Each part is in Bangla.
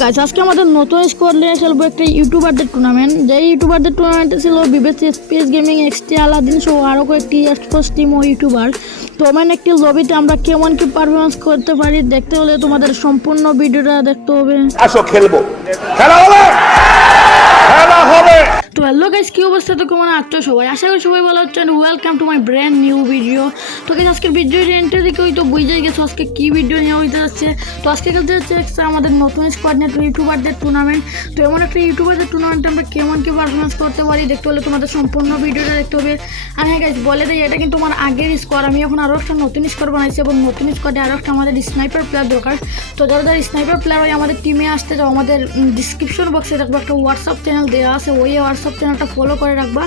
গাইস আজকে আমাদের নতুন স্কোয়াড নিয়ে খেলবো একটা ইউটিউবারদের টুর্নামেন্ট। যে ইউটিউবারদের টুর্নামেন্টে ছিল বিবিসি স্পেস গেমিং এক্সটি আলাদিন সহ আরও কয়েকটি এক্সপোর্টস টিম ও ইউটিউবার। তো আমার একটি লবিতে আমরা কেমন কি পারফরমেন্স করতে পারি দেখতে হলে তোমাদের সম্পূর্ণ ভিডিওটা দেখতে হবে। আসো খেলবো, খেলা হবে, খেলা হবে। তো হ্যালো গাইস, কি অবস্থা? তো কেমন আছো সবাই? আশা করি সবাই ভালো আছেন। Welcome to my brand new video. তো গাইস আজকের ভিডিওর এন্ট্রি দিকে হয়তো বুঝে গেছো আজকে কি ভিডিও নিয়ে হইতে যাচ্ছে। তো আজকে খেলতে যাচ্ছে আমাদের নতুন স্কোয়াড নিয়ে ইউটিউবারদের টুর্নামেন্ট। তো এমন একটা ইউটিউবারদের টুর্নামেন্টে আমরা কেমন কি পারফরমেন্স করতে পারি দেখতে হলে তোমাদের সম্পূর্ণ ভিডিওটা দেখতে হবে। আর হ্যাঁ গাইস, বলে দেয় এটা কিন্তু আমার আগের স্কোয়াড, আমি এখন আরও একটা নতুন স্কোয়াড বানাইছি এবং নতুন স্কোয়াডে আরও একটা আমাদের স্নাইপার প্লেয়ার দরকার। তো যারা যারা স্নাইপার প্লেয়ার হয় আমাদের টিমে আসতে যাও, আমাদের ডিসক্রিপশন বক্সে দেখবো একটা হোয়াটসঅ্যাপ চ্যানেল দেওয়া আছে, ওই হোয়াটসঅ্যাপ চ্যানেলটা ফলো করে রাখবা।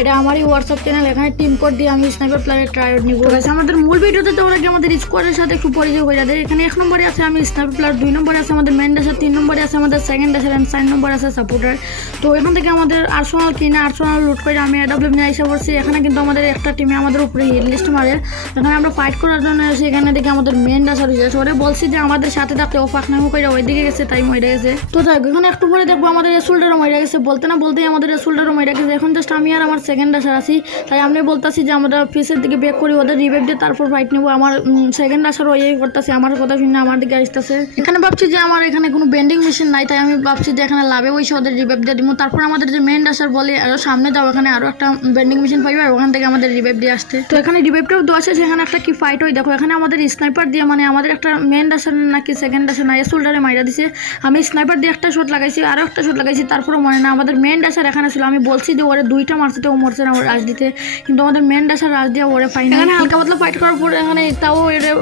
এটা আমারই হোয়াটসঅ্যাপ চ্যানেল, এখানে টিম কোড দিয়ে আমি স্নাইপার প্লেয়ারের ট্রায়াল নিব। আমাদের মূল ভিডিওতে তো ওরা আমাদের স্কোয়াডের সাথে একটু পরিচয় হয়ে যাবে। এখানে 1 নম্বরে আছে আমি স্নাইপার প্লেয়ার, 2 নম্বরে আছে আমাদের মেন ডাসার, 3 নম্বরে আছে আমাদের সেকেন্ড ডাসার, 4 নম্বরে আছে সাপোর্টার। তো এখান থেকে আমাদের আর্সেনাল কিনে আর্সেনাল লুট করে আমি এডব্লিউ নিয়ে এসে পড়ছি। এখানে কিন্তু আমাদের একটা টিমে আমাদের উপরে হিট লিস্ট মারে, এখানে আমরা ফাইট করার জন্য এসে এখানে দেখে আমাদের মেন ডাসার হয়েছে। ওরে বলছি যে আমাদের সাথে থাকতে ও ফাঁক নামো করে ওইদিকে গেছে, তাই মরে গেছে। তো যাই এখানে একটু পরে দেখবো আমাদের রেসুলটারও মরে গেছে, বলতে না বলতেই আমাদের রেসুলটারও মরে গেছে। এখন জাস্ট আমি আর আমার সেকেন্ড ডাসার আছি, তাই আমি বলতেছি যে আমরা পিসের দিকে ব্যাক করি, ওদের রিভাইভ দিয়ে তারপর ফাইট নেবো। আমার সেকেন্ড ডাসারও এই করতেছে, আমার কথা শুনে আমার দিকে আসতেছে। এখানে ভাবছি যে আমার এখানে কোনো বেন্ডিং মেশিন নাই, তাই আমি ভাবছি যে এখানে লাভে ওই ওদের রিভাইভ দিয়ে দিব। তারপর আমাদের যে মেন ডাসার বলে আরও সামনে যাও, এখানে আরও একটা বেন্ডিং মেশিন পাইবে আর ওখান থেকে আমাদের রিভাইভ দিয়ে আসতে। তো এখানে রিভাইভটাও দেওয়া আছে, সেখানে একটা কি ফাইট হয় দেখো। এখানে আমাদের স্নাইপার দিয়ে মানে আমাদের একটা মেন ডাসার নাকি সেকেন্ড ডাসার না এসোল্ডারে মাইরা দিছে। আমি স্নাইপার দিয়ে একটা শট লাগাইছি, আরও একটা শট লাগাইছি, তারপরে মনে না আমাদের মেন ডাসার এখানে ছিল। আমি বলছি যে ওরে 2টা মারছে, তো ও মরছে না ওর রাজ দিতে, কিন্তু আমাদের মেন ডাসার রাজ দিয়ে ওরে পাই না। এখানে হালকা পাতলা ফাইট করার পরে এখানে তাও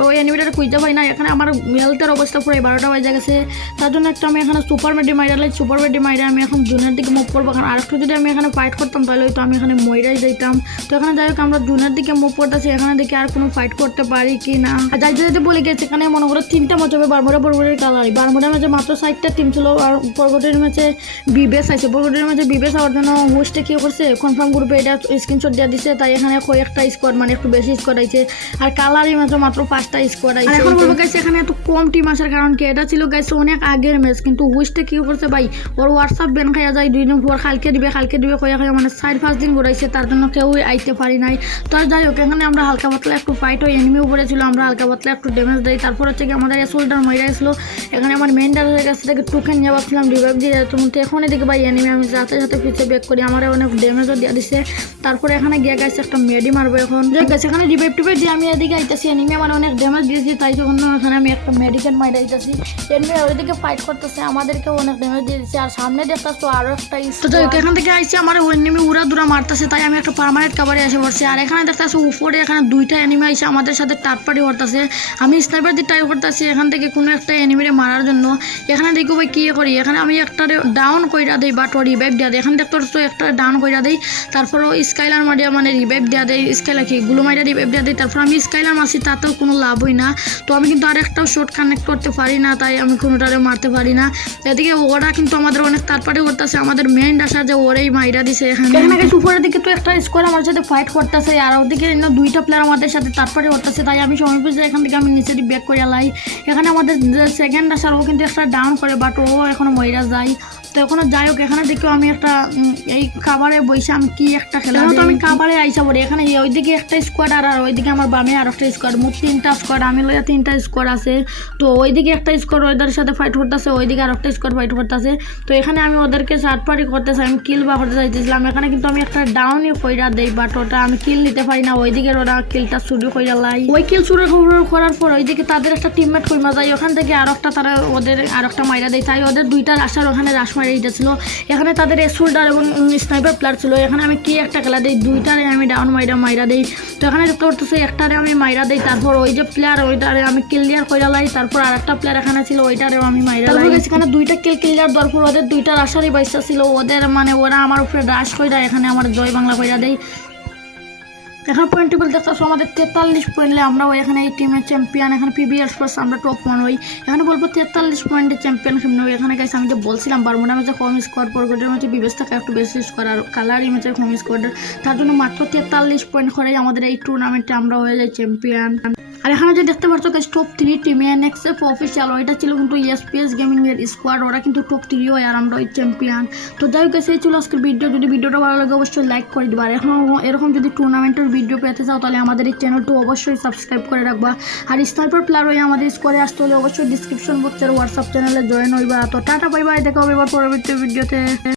ওই এনিমিটার খুঁজতে পাই না। এখানে আমার হেলথের অবস্থা পুরো 12টা বাজে গেছে, তার জন্য একটা আমি এখানে সুপার মেডি মাইরা লাই। সুপার মেডি মাইরা আমি এখন জুনের দিকে মুভ করবো, কারণ আরেকটু যদি আমি এখানে ফাইট করতাম তাহলে হয়তো আমি এখানে মইরাই যাইতাম। তো এখানে যাই হোক আমরা জুনের দিকে মুভ করতেছি, এখানে দেখি আর কোনো ফাইট করতে পারি কি না। যাই যেতে বলে গেছে এখানে মনে করো 3টা ম্যাচ হবে, বারমুডা বরগুড়ির কালারি। বারমুডা ম্যাচে মাত্র 4টা টিম ছিল, আর বরগুড়ির ম্যাচে বিবেস আছে। বরগুড়ির ম্যাচে বিবেস হওয়ার জন্য হোস্টে কী করছে কনফার্ম গ্রুপে এটা স্ক্রিনশট দিয়ে দিচ্ছে, তাই এখানে কয়েকটা স্কোয়াড মানে একটু বেশি স্কোয়াড আছে। আর কালারি ম্যাচে মাত্র 5টা স্কোয়াড আছে। এখন বলবো গাইছে এখানে এত কম টিম আসার কারণ কি, এটা ছিল গাইছে অনেক আগের ম্যাচ, কিন্তু হোস্টে কী করছে ভাই ওর হোয়াটসঅ্যাপ ব্যান খাইয়া যায় 2 দিন পর, কালকে দিবে কয়া মানে 4-5 দিন ঘুরাইছে, তার জন্য কেউ আইতে পারি নাই। তো যাই হোক এখানে আমরা হালকা পাতলা একটু ফাইট হয়, এনিমি উপরে ছিল, আমরা হালকা পাতলা একটু ড্যামেজ দিই। তারপর হচ্ছে কি আমাদের এসোল্ডার মরে গেছিলো। এখানে আমার মেন ডালের কাছ থেকে টোকেন নিয়ে ভাবছিলাম রিভাইভ দিয়ে তো এখন এদিকে ভাই এনিমি আমি সাথে সাথে পিছিয়ে ব্যাক করি, আমার অনেক ড্যামেজও দিয়ে দিচ্ছে। তারপরে এখানে গিয়ে গেছে একটা মেডি মারবো। এখন যাই গেছে এখানে রিভাইভ টিভাইভ দিয়ে আমি এদিকে আইতেছি, এনিমি আমার অনেক ড্যামেজ দিয়েছি, তাই যখন এখানে আমি একটা মেডিকেল মাইরে আইতেছি। এনিমি ওইদিকে ফাইট করতেছে, আমাদেরকেও অনেক ড্যামেজ দিয়ে দিচ্ছে। আর সামনে দেখতেছ তো আরও একটা এখান থেকে আইসি আমার ওই এনিমি উড়া দুরা মারতেছে, তাই আমি একটা পার্মানেন্ট কাভারে এসে পড়ছি। আর এখানে দেখতেছি উপরে এখানে 2টা এনিমি আইসে আমাদের সাথে টাটপাটি করতেছে। আমি স্নাইপার দিয়ে ট্রাই করতেছি এখান থেকে কোনো একটা এনিমিরে মারার জন্য। এখানে দেখো ভাই কী করি, এখানে আমি একটা ডাউন কইরা দিই বাট ও রিভাইভ দেওয়া দেয়। এখানে দেখতে তো একটা ডাউন কইরা দিই, তারপর ও স্কাইলার মারিয়া মানে রিভাইভ দেওয়া দেয়, স্কাইলার কি গুলো মারিয়া রিভাইভ দেওয়া দেয়। তারপর আমি স্কাইলার মারছি, তাতেও কোনো লাভ হয় না। তো আমি কিন্তু আরেকটাও শট কানেক্ট করতে পারি না, তাই আমি কোনোটারে মারতে পারি না। এদিকে ওরা কিন্তু আমাদের অনেক তারপরে করতেছে, আমাদের মেইন ডাসা যে ওরাই মাইরা দিছে। এখানে উপরের দিকে তো একটা স্কোয়ার আমার সাথে ফাইট করতেছে, আর ওদিকে 2টা প্লেয়ার আমাদের সাথে তারপরে করতেছে, তাই আমি সময় বুঝে এখান থেকে আমি নিচে ব্যাক করে লাই। এখানে আমাদের সেকেন্ড ডাসার ও কিন্তু একটা ডাউন করে, বাট ও এখনো মইরা যায়। তো এখন যাই হোক এখানে দেখো আমি একটা এই কাভারে বসে আমি কি একটা খেলা, তো আমি কাভারে আইসা পড়ি। এখানে ওইদিকে একটা স্কোয়াড আর ওইদিকে আমার বামে আর একটা স্কোয়াড, মোট 3টা স্কোয়াড, আমি লইয়া 3টা স্কোয়াড আছে। তো ওইদিকে একটা স্কোয়াড ওদের সাথে ফাইট করতেছে, ওইদিকে আর একটা স্কোয়াড ফাইট করতেছে। তো এখানে আমি ওদেরকে চাটপাটি করতেছি, আমি কিল বা করতে চাইতেছিলাম। এখানে কিন্তু আমি একটা ডাউনই কইরা দেই, বাট ওটা আমি কিল নিতে পারি না। ওইদিকে ওরা কিলটা চুরি কইরা লাই, ওই কিল চুরি করার পর ওইদিকে তাদের একটা টিমমেট কইমা যায়, ওখান থেকে আর একটা তারা ওদের আর একটা মাইরা দেয়, তাই ওদের 2টা রাশার ওখানে রাশ মারিয়ে দিয়েছিল। এখানে তাদের এসোল্ডার এবং স্নাইপার প্লেয়ার ছিল। এখানে আমি কি একটা খেলা দিই, 2টারে আমি ডাউন মাইরা দিই। তো এখানে দেখতে পারতেছি একটারে আমি মাইরা দিই, তারপর ওই যে প্লেয়ার ওইটারে আমি ক্লিয়ার কইরা লাই, তারপর আর একটা প্লেয়ার এখানে ছিল ওইটারেও আমি মাইরা লাই। এখানে 2টা কিল ক্লিয়ার দেওয়ার পর ওদের 2টা রাশারই বাইসা ছিল, ওদের মানে ওরা আমার উপরে রাশ কইরা এখানে আমার জয় বাংলা কইরা দেয়। এখন পয়েন্ট টেবিল দেখতেছো আমাদের 43 পয়েন্টে আমরা এখানে এই টিমের চ্যাম্পিয়ন। এখানে পিবিএস প্লাস আমরা টপ 1 হই। এখানে বলবো 43 পয়েন্টে চ্যাম্পিয়ন কেমন হই। এখানে গাইস আমি যে বলছিলাম বারমুডা ম্যাচে কম স্কোয়ার, পরগটের ম্যাচে বিবেস থাকে একটু বেশি স্কোয়ার, আর কালারি ম্যাচে কম স্কোয়ার, তার জন্য মাত্র 43 পয়েন্ট করেই আমাদের এই টুর্নামেন্টে আমরা হয়ে যাই চ্যাম্পিয়ন। আর এখানে যে দেখতে পাচ্ছ গাইস টপ 3 টিম এনএক্সএফ অফিসিয়াল, এটা ছিল কিন্তু এসপিএস গেমিং এর স্কোয়াড, ওরা কিন্তু টপ 3 হয় আর আমরা ওই চ্যাম্পিয়ন। তো যাই হোক গাইস এই ছিল আজকের ভিডিও, যদি ভিডিওটা ভালো লাগে অবশ্যই লাইক করে দিবা। আর এরকম যদি টুর্নামেন্টের ভিডিও পেতে চাও তাহলে আমাদের এই চ্যানেলটা অবশ্যই সাবস্ক্রাইব করে রাখবা। আর স্নাইপার প্লেয়ার হয়ে আমাদের স্কোয়াডে আসতে হলে অবশ্যই ডিসক্রিপশন বক্সের হোয়াটসঅ্যাপ চ্যানেলে জয়েন হইবা। তো টাটা বাই বাই, দেখা হবে এবার পরবর্তী ভিডিওতে।